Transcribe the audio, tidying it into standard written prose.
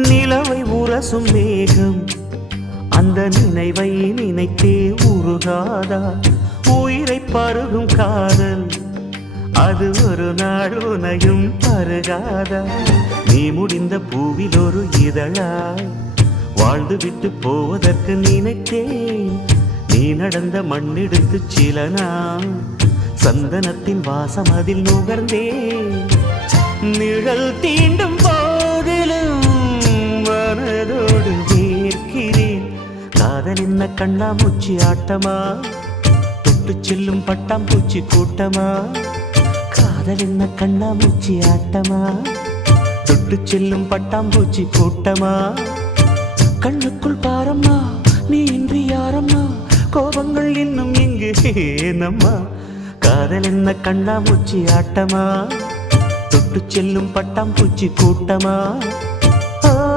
நிலவை உரசும் மேகம் அந்த நினைவை நினைத்தே உருகாதா? உயிரை பருகும் காதல் அது ஒரு நாள் உனையும் பருகாதா? நீ முடிந்த பூவில் ஒரு இதழாய் வாழ்ந்து விட்டு போவதற்கு நினைத்தேன். நீ நடந்த மண்ணெடுத்து சில நாள் சந்தனத்தின் வாசம் அதில் நுகர்ந்தேன். நிழல் தீண்டும் போதிலும் மனதோடு வேர்க்கிறேன். காதல் என்ன கண்ணாமூச்சி ஆட்டமா? தொட்டு செல்லும் பட்டாம்பூச்சி கூட்டமா? காதல் என்ன கண்ணாமூச்சி ஆட்டமா? தொட்டு செல்லும் பட்டாம்பூச்சி கூட்டமா? கண்ணுக்குள் பாரம்மா நீ இன்றி யாரம்மா? கோபங்கள் இன்னும் இங்கு ஏனம்மா? காதல் என்ன கண்ணாமூச்சி ஆட்டமா? தொட்டு செல்லும் பட்டாம்பூச்சி கூட்டமா?